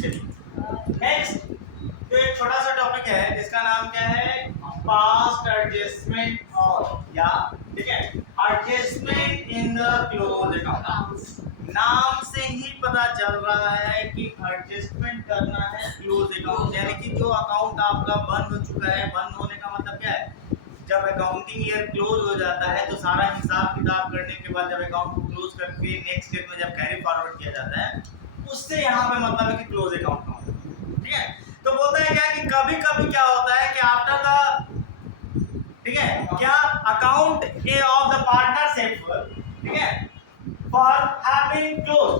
Next जो एक छोटा सा टॉपिक है जिसका नाम क्या है, पास्ट एडजस्टमेंट और या ठीक है adjustment in the close account. नाम से ही पता चल रहा है कि एडजस्टमेंट करना है क्लोज अकाउंट, यानी कि जो अकाउंट आपका बंद हो चुका है। बंद होने का मतलब क्या है, जब अकाउंटिंग ईयर क्लोज हो जाता है तो सारा हिसाब किताब करने के बाद जब अकाउंट को क्लोज करके नेक्स्ट ईयर में जब कैरी फॉरवर्ड किया जाता है, उससे यहाँ पे मतलब है कि क्लोज अकाउंट का होता है। ठीक है, तो बोलता है क्या कि कभी कभी क्या होता है कि आफ्टर द ठीक है क्या account A of the partnership ठीक है फॉर हैविंग क्लोज,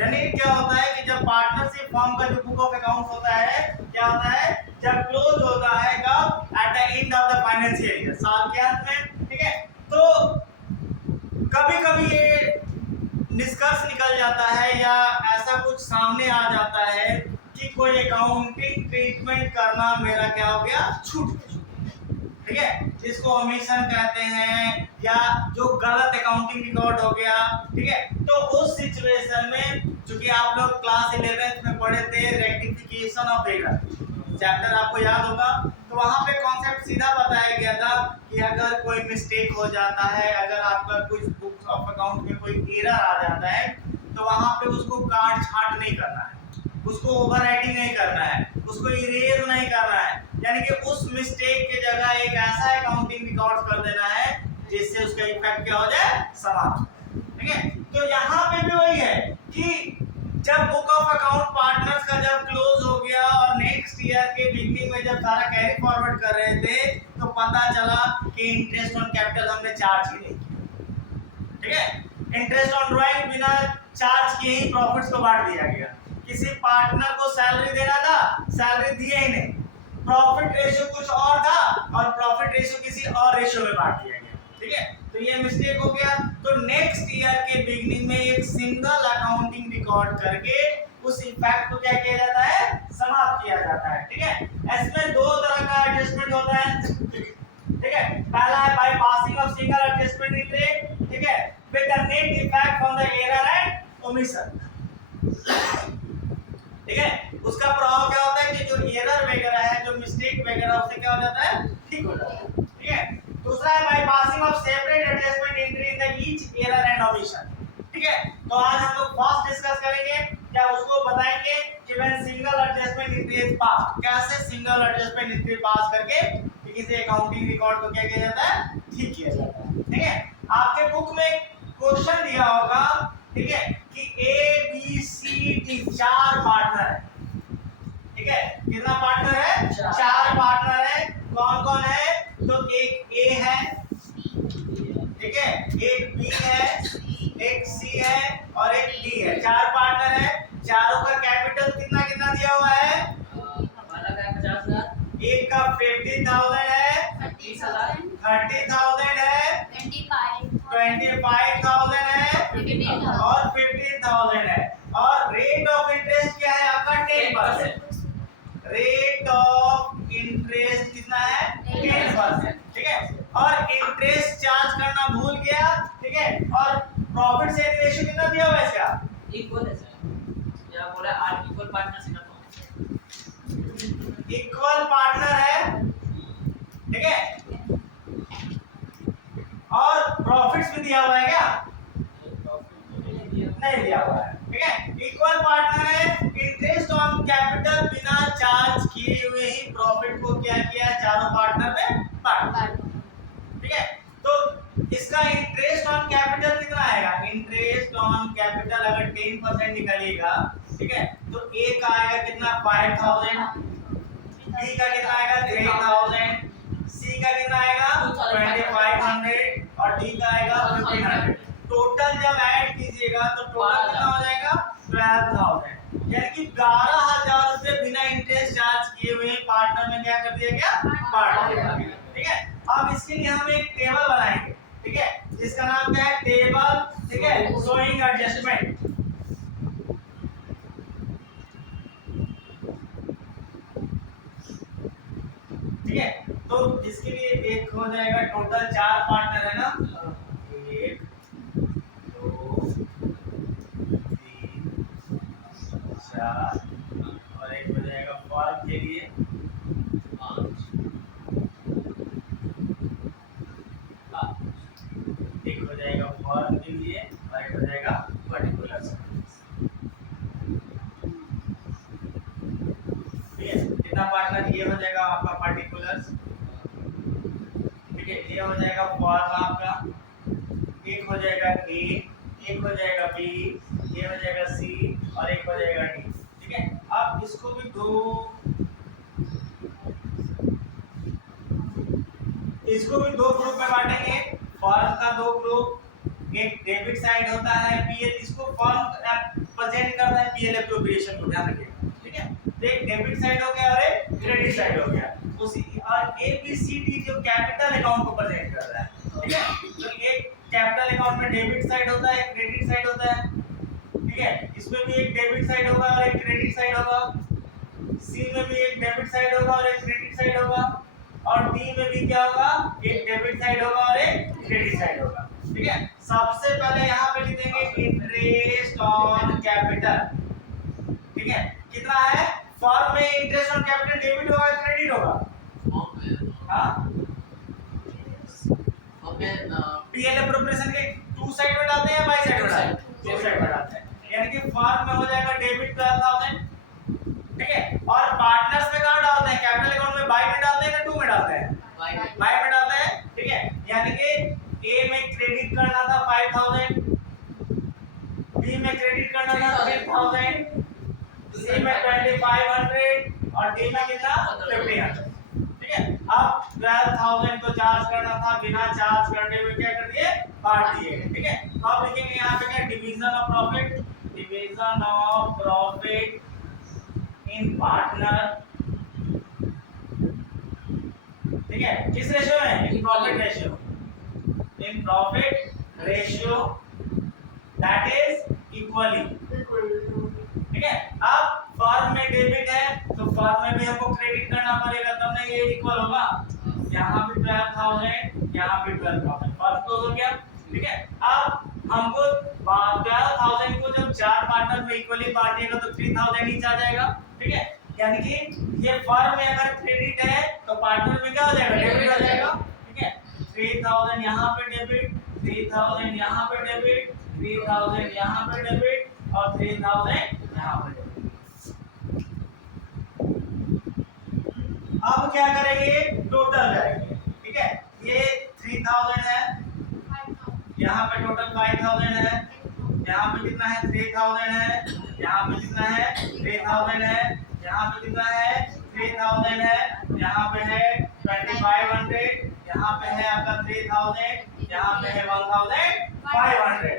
यानी क्या होता है कि जब पार्टनरशिप फॉर्म का जो बुक ऑफ अकाउंट्स होता है क्या होता है, जब क्लोज होता है कब, at the end of the financial year, साल के अंत में। ठीक है, तो कभी कभी ये निष्कर्ष निकल जाता है या ऐसा कुछ सामने आ जाता है कि कोई अकाउंटिंग ट्रीटमेंट करना मेरा क्या हो गया, छूट गया। ठीक है, जिसको ओमिशन कहते हैं या जो गलत अकाउंटिंग रिकॉर्ड हो गया। ठीक है, तो उस सिचुएशन में चूंकि आप लोग क्लास 11th में पढ़े थे रेक्टिफिकेशन ऑफ एरर चैप्टर, आपको याद होगा, तो वहां पे कॉन्सेप्ट सीधा बताया गया था कि अगर कोई मिस्टेक हो जाता है, अगर आपका कुछ बुक्स ऑफ अकाउंट में कोई एरर आ जाता है तो वहां पे उसको काट छांट नहीं करना है, उसको ओवरराइटिंग नहीं करना है, उसको इरेज नहीं करना है, यानी कि उस मिस्टेक के जगह एक ऐसा अकाउंटिंग रिकॉर्ड कर देना है जिससे उसका इफेक्ट क्या हो जाए, समाप्त। ठीक है, तो यहाँ पे भी वही है कि जब बुक ऑफ अकाउंट पार्टनर्स का जब क्लोज हो गया और नेक्स्ट ईयर के बिगनिंग में जब सारा कैरी फॉरवर्ड कर रहे थे तो पता चला कि इंटरेस्ट ऑन कैपिटल हमने चार्ज ही नहीं किया। ठीक है, इंटरेस्ट ऑन ड्राइंग बिना चार्ज किए ही प्रॉफिट्स को बांट दिया गया। किसी पार्टनर को सैलरी देना था, सैलरी दिए ही नहीं, प्रॉफिट रेशियो कुछ और था और प्रॉफिट रेशियो किसी और रेशियो में बांट दिया गया। ठीक है, तो ये मिस्टेक हो गया, तो नेक्स्ट ईयर के बिगनिंग में एक सिंगल अकाउंटिंग रिकॉर्ड करके उस इफेक्ट को क्या किया जाता है, समाप्त किया जाता है। ठीक है, इसमें दो तरह का एडजस्टमेंट होता है। ठीक है, पहला है by passing of single adjustment interest, ठीक है, with the net effect on the error and omission. ठीक है, उसका प्रभाव क्या होता है कि जो एरर वगैरह है, जो मिस्टेक वगैरह, उससे क्या हो जाता है, ठीक हो जाता है। ठीक है, दूसरा है by passing of separate adjustment entry in the each error and omission. ठीक है, तो आज हम लोग फर्स्ट डिस्कस करेंगे, क्या उसको बताएंगे कि when single adjustment entry is pass, कैसे सिंगल एडजस्टमेंट एंट्री पास करके किसी अकाउंटिंग रिकॉर्ड को क्या किया जाता है, ठीक किया जाता है। ठीक है, आपके बुक में क्वेश्चन दिया होगा, ठीक है, कि ए बी सी डी चार पार्टनर है। ठीक है, कितना पार्टनर है, चार पार्टनर है। कौन कौन है, तो एक ए है, ठीक है, एक बी है, एक सी है और एक डी है। चार पार्टनर है, चारों का कैपिटल कितना कितना दिया हुआ है, हमारा का 50,000, एक का 50,000 है, 30,000 है, 25,000 है और 15,000 है। और रेट ऑफ इंटरेस्ट क्या है आपका, 10%। रेट ऑफ इंटरेस्ट कितना है, 10%। ठीक है, और इंटरेस्ट चार्ज करना भूल गया। ठीक है, और प्रॉफिट शेयरिंग रेशियो कितना दिया हुआ है इसका, इक्वल है सर, या बोला 8 इक्वल पार्टनरशिप का, इक्वल पार्टनर है। ठीक है, और प्रॉफिट्स भी दिया हुआ है क्या, नहीं दिया हुआ है। ठीक है, इक्वल पार्टनर है, इंटरेस्ट ऑन कैपिटल बिना चार्ज किए हुए ही प्रॉफिट को क्या किया, चारों पार्टनर में बांट। ठीक है, तो इसका इंटरेस्ट ऑन कैपिटल कितना आएगा, इंटरेस्ट ऑन कैपिटल अगर 10% निकालिएगा, ठीक है, तो ए का आएगा कितना, 5,000, बी का कितना आएगा, 3,000, सी का कितना आएगा, 2,500 और डी का आएगा 1,500। टोटल जब ऐड कीजिएगा तो टोटल कितना हो जाएगा, 12,000, यानी कि 12,000 रुपए बिना इंटरेस्ट चार्ज किए हुए पार्टनर में क्या कर दिया गया, बांट दिया गया। ठीक है, अब इसके लिए हम एक टेबल बनाएंगे, ठीक है, जिसका नाम क्या है, टेबल, ठीक है, शोइंग एडजस्टमेंट। ठीक है, तो इसके लिए एक हो जाएगा, टोटल 4 पार्टनर है ना, 1 2 3 4 4 और एक हो जाएगा फर्म के लिए 5 एक हो जाएगा फर्म के लिए और एक हो जाएगा पर्टिकुलर। ठीक है, कितना पार्टनर? ये हो जाएगा आपका पर्टिकुलर, ठीक है, ये हो जाएगा फॉर्म आपका, एक हो जाएगा ए, एक हो जाएगा बी, ये हो जाएगा सी और एक हो जाएगा डी। ठीक है, अब इसको भी दो ग्रुप में बांटेंगे। फॉर्म का दो ग्रुप, एक डेबिट साइड होता है पीएल, इसको फॉर्म प्रेजेंट करता है पीएल एप्रोप्रिएशन को, ध्यान रखिएगा। ठीक है, तो एक डेबिट साइड हो गया और एक क्रेडिट साइड हो गया। उसी और ए बी सी डी जो कैपिटल अकाउंट को प्रेजेंट कर रहा है। ठीक है, तो एक कैपिटल अकाउंट में डेबिट साइड होता है, एक क्रेडिट साइड होता है। ठीक है, इसमें भी एक डेबिट साइड होगा और एक क्रेडिट साइड होगा। सी में भी एक डेबिट साइड होगा और एक क्रेडिट साइड होगा, और डी में भी क्या होगा? एक डेबिट साइड होगा और एक क्रेडिट साइड होगा। ठीक है, सबसे पहले यहाँ पे लिखेंगे इंटरेस्ट ऑन कैपिटल। ठीक है, कितना है? फॉर्म में इंटरेस्ट ऑन कैपिटल डेबिट होगा या क्रेडिट होगा? हाँ, पीएल एप्रोप्रिएशन के टू साइड में डालते हैं या बाई साइड में डालते हैं? टू साइड में डालते हैं, यानी कि फॉर्म में हो जाएगा डेबिट 12,000। ठीक है, और पार्टनर्स में कहां डालते हैं? कैपिटल अकाउंट में बाई में डालते हैं या टू में डालते हैं? बाई में डालते हैं। ठीक है, यानी कि ए में क्रेडिट करना था 5,000, बी में क्रेडिट करना था 3,000, सी में 2,500 और डी में कितना? 1,500। ठीक है, अब 12,000 को चार्ज करना था, बिना चार्ज करने में क्या कर दिए? बांट दिए। ठीक है, तो आप लिखेंगे यहाँ पे क्या? Division of profit, division of profit in partner. ठीक है, किस रेशियो में? In profit ratio, in profit ratio that is equally. ठीक है, अब फॉर्म में डेबिट है तो फॉर्म में भी हमको क्रेडिट करना पड़ेगा, तब नहीं ये इक्वल होगा। यहाँ भी 12,000, यहाँ भी 12,000, फॉर्म तो हो गया। ठीक है, अब हमको 12,000 को जब चार पार्टनर में इक्वली बांटिएगा तो 3,000 ईच आ जाएगा। ठीक है, यानी कि ये फॉर्म में अगर क्रेडिट है तो पार्टनर में क्या हो जाएगा? डेबिट हो जाएगा। ठीक है, 3,000 यहाँ पे डेबिट, 3,000 यहाँ पे डेबिट, 3,000 यहाँ पे डेबिट और 3,000 यहाँ पे डेबिट। अब क्या करेंगे? टोटल करेंगे। ठीक है, ये 3,000 है, यहाँ पे टोटल 5,000 है, यहाँ पे कितना है? 3,000 है, यहाँ पे कितना है? 3,000 है, यहाँ पे कितना है? 3,000 है, यहाँ पे है 2,500, यहाँ पे है आपका 3,000, यहाँ पे है 1,500।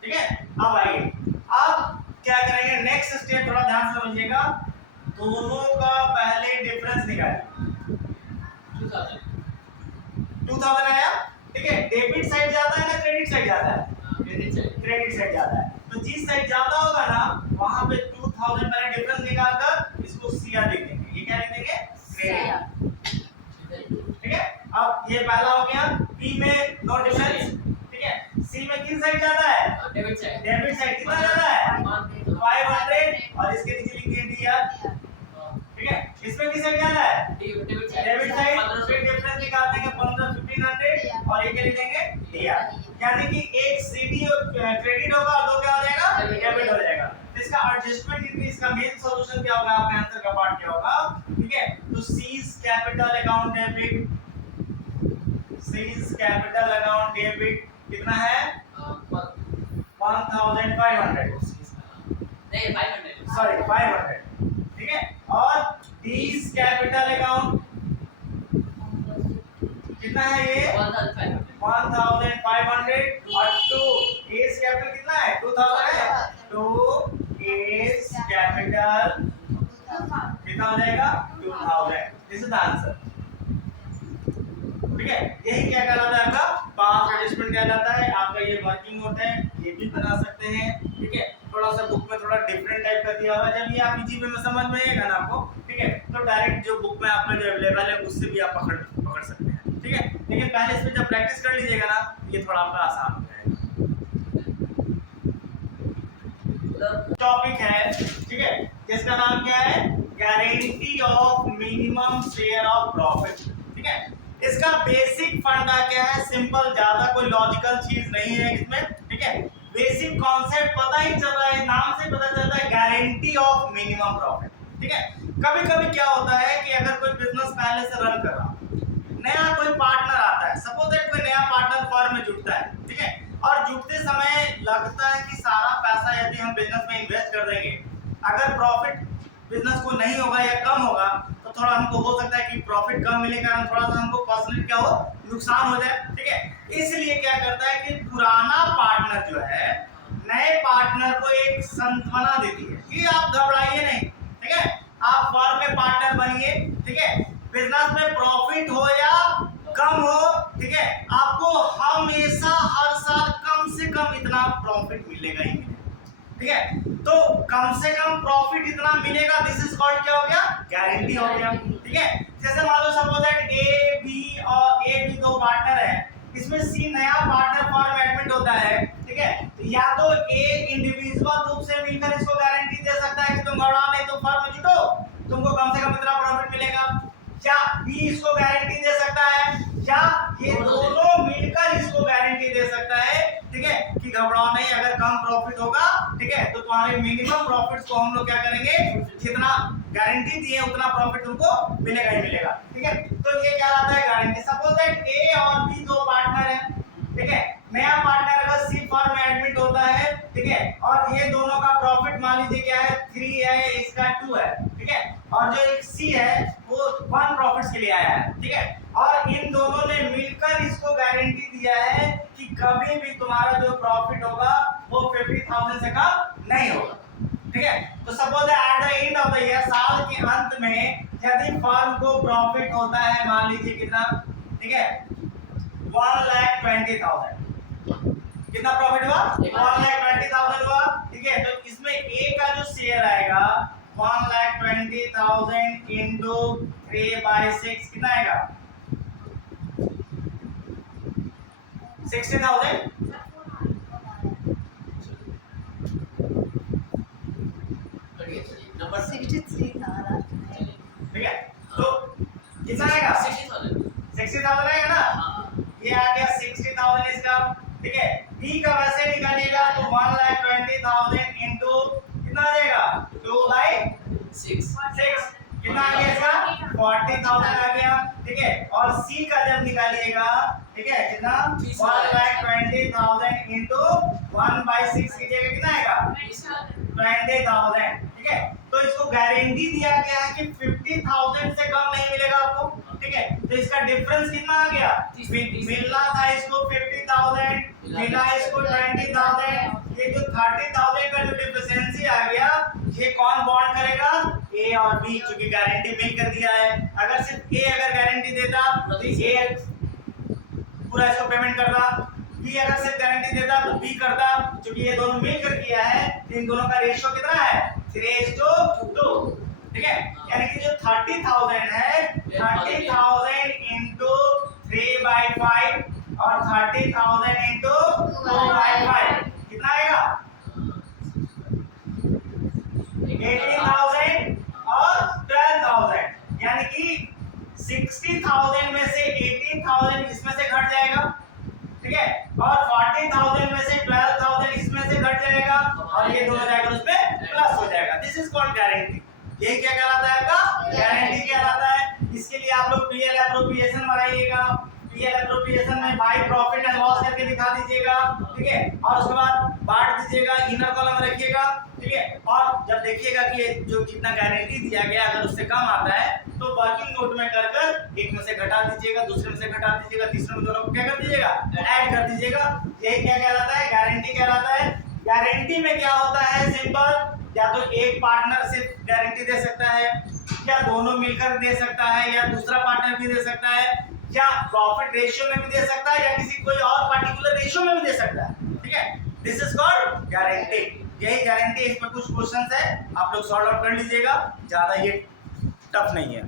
ठीक है, अब आइए, अब क्या करेंगे? नेक्स्ट स्टेप थोड़ा ध्यान से समझिएगा। दोनों का पहले डिफरेंस निकालिए। 2,000 आया। ठीक है, डेबिट साइड ज्यादा है ना क्रेडिट साइड ज्यादा है? क्रेडिट साइड ज्यादा है, तो जिस साइड ज्यादा होगा ना वहां पे 2,000 पहले डिफरेंस निकालकर इसको सीआर लिख देंगे। ये क्या लिख देंगे? क्रेडिट। ठीक है, अब ये पहला हो गया। बी में नो डिफरेंस। ठीक है, सी में किन साइड ज्यादा है? Debit side. डेबिट साइड कितना ज्यादा है? 500 और इसके नीचे लिख दिए डीआर। ठीक है, इसमें किस साइड ज्यादा है? Debit side. डेबिट साइड, फिर डिफरेंस निकाल देंगे 1,500 और ये क्या लिखेंगे? डीआर। यानी कि एक सीडी क्रेडिट होगा और दो क्या हो जाएगा? डेबिट हो जाएगा। तो इसका एडजस्टमेंट इनकी, इसका मेन सॉल्यूशन क्या होगा? आपके आंसर का पार्ट क्या होगा? ठीक है, तो seize capital account debit, seize capital account debit कितना है? 1,500, नहीं 500, सॉरी 500। ठीक है, और डीज कैपिटल अकाउंट कितना है? ये 1,500 और टू एस कैपिटल कितना है? 2,000 है, तो एस कैपिटल कितना हो जाएगा? 2,000। This is the answer. ठीक है, यही क्या कहलाता है? आपका पास एडजस्टमेंट कहलाता है। आपका ये वर्किंग नोट है, ये भी बना सकते हैं। ठीक है, थोड़ा सा बुक में थोड़ा डिफरेंट टाइप का दिया हुआ है, जब ये आप इजी वे में समझ में आएगा ना आपको, ठीक है, तो डायरेक्ट जो बुक में आपका जो अवेलेबल है उससे भी आप पकड़ सकते हैं। ठीक है, लेकिन पहले इसमें जब प्रैक्टिस कर लीजिएगा ना ये थोड़ा आपका आसान हो जाएगा। मतलब टॉपिक है, ठीक है, जिसका नाम क्या है, guarantee of minimum share of profit. ठीक है, इसका बेसिक फंडा क्या है, सिंपल, ज्यादा कोई लॉजिकल चीज नहीं है इसमें। ठीक है, बेसिक कॉन्सेप्ट पता ही चल रहा है, नाम से पता चलता है गारंटी ऑफ मिनिमम प्रॉफिट। ठीक है, कभी कभी क्या होता है कि अगर कोई बिजनेस पहले से रन कर रहा, नया कोई पार्टनर आता है, सपोज दैट कोई नया पार्टनर फर्म में जुड़ता है, ठीक है, और जुड़ते समय लगता है कि सारा पैसा यदि हम बिजनेस में इन्वेस्ट कर देंगे, अगर प्रॉफिट बिजनेस को नहीं होगा या कम होगा तो थोड़ा हमको हो सकता है कि प्रॉफिट कम मिलेगा, थोड़ा सा हमको पर्सनली क्या हो, नुकसान हो जाए। ठीक है, इसलिए क्या करता है कि पुराना पार्टनर जो है नए पार्टनर को एक सांत्वना देती है कि आप घबराइए नहीं। ठीक है, आप फर्म में पार्टनर बनिए। ठीक है, बिजनेस में प्रॉफिट हो या कम हो, ठीक है, आपको हमेशा हर साल कम से कम इतना प्रॉफिट मिलेगा ही मिलेगा। ठीक है, तो कम से कम प्रॉफिट इतना मिलेगा, दिस इज कॉल्ड क्या हो गया, गारंटी हो गया। ठीक है, जैसे मान लो सपोज दैट ए बी दो पार्टनर है, इसमें सी नया पार्टनर फॉर्म एडमिट होता है। ठीक है, या तो ए इंडिविजुअल रूप से मिलकर इसको गारंटी दे सकता है कि तुम घबराओ नहीं, तुम फर्म में जुटो, तुमको कम से कम इतना प्रॉफिट मिलेगा, या बी इसको गारंटी दे सकता है, या ये दोनों मिलकर इसको गारंटी दे सकता है। ठीक है, कि घबराओ नहीं, अगर कम प्रॉफिट होगा, ठीक है, तो तुम्हारे मिनिमम प्रॉफिट्स को हम लोग क्या करेंगे, जितना गारंटी दिए उतना प्रॉफिट तुमको मिलेगा ही मिलेगा। ठीक है, तो ये क्या आता है, गारंटी। सपोज दैट ए और बी दो पार्टनर हैं, ठीक है, नया पार्टनर अगर सी फर्म में एडमिट होता है, ठीक है, और ये दोनों का प्रॉफिट मान लीजिए क्या है, 3 है, इसका 2 है। ठीक है, और जो एक सी है वो 1 प्रॉफिट्स के लिए आया है। ठीक है, और इन दोनों ने मिलकर इसको गारंटी दिया है कि कभी भी तुम्हारा जो प्रॉफिट होगा वो 50,000 से कम नहीं होगा। ठीक है, तो suppose at the end of the year, साल के अंत में यदि फर्म को प्रॉफिट होता है, मान लीजिए कितना, ठीक है, 1,20,000, कितना प्रॉफिट हुआ, 1,20,000 हुआ। ठीक है, तो इसमें ए का जो शेयर आएगा 1,20,000 इंटू 3/6 कितना आएगा, 60,000। नंबर 63 था लास्ट में। ठीक है, तो कितना आएगा, 60,000 आएगा ना, ये आ गया 60,000 इसका। ठीक है, बी का वैसे निकालिएगा तो 1,20,000 इंटू कितना आ जाएगा, 2/6 कितना आ गया इसका, 40,000 आ गया। ठीक है, और सी का जब निकालिएगा, ठीक है, कितना, 1,20,000 इंटू 1/6 कीजिएगा, कितना आएगा, 20,000। ठीक है, तो इसको गारंटी दिया गया है कि 50,000 से कम नहीं मिलेगा आपको। ठीक है, तो इसका डिफरेंस कितना आ गया, मिलना था इसको 50,000, मिला इसको 20,000, ये जो 30,000 का जो डिफिशिएंसी आ गया, ये कौन बॉन्ड करेगा, ए और बी, क्योंकि गारंटी मिलकर दिया है। अगर सिर्फ ए अगर गारंटी देता तो ए पूरा इसको पेमेंट करता, बी अगर सिर्फ गारंटी देता तो बी करता, क्योंकि ये दोनों मिलकर किया है, इन दोनों का रेशियो कितना है, 3:2। ठीक है, यानी कि जो 30,000 है, 30,000 इंटू 3/5 और 30,000 इंटू 2/5 कितना आएगा, 18,000 और 12,000, यानी कि 60,000 में से 18,000 इसमें से घट जाएगा। ठीक है, और 40,000 में से 12,000 इसमें से घट जाएगा, और ये दोनों जाकर उसमें प्लस हो जाएगा। This is called guarantee. ये क्या कहलाता है आपका, गारंटी कहलाता है। इसके लिए आप लोग पीएल एप्रोप्रिएशन बनाइएगा, पीएल एप्रोप्रिएशन में बाय प्रॉफिट एंड लॉस करके दिखा दीजिएगा। ठीक है, और उसके बाद बांट दीजिएगा, इनर कॉलम रखिएगा। ठीक है, और जब देखिएगा कि जो जितना गारंटी दिया गया अगर उससे कम आता है तो वर्किंग नोट में कर कर एक में से घटा दीजिएगा, दूसरे में से घटा दीजिएगा, तीसरे में दोनों को क्या कर दीजिएगा, ऐड कर दीजिएगा। यही क्या कहलाता है, गारंटी कहलाता है। गारंटी में क्या होता है, सिंपल, या तो एक पार्टनर सिर्फ गारंटी दे सकता है, या दोनों मिलकर दे सकता है, या दूसरा पार्टनर भी दे सकता है, या प्रॉफिट रेशियो में भी दे सकता है, या किसी कोई और पर्टिकुलर रेशियो में भी दे सकता है। ठीक है, दिस इज कॉल्ड गारंटी। यही गारंटी, इसमें कुछ क्वेश्चंस है, आप लोग सॉल्व आउट कर लीजिएगा, ज्यादा ये टफ नहीं है।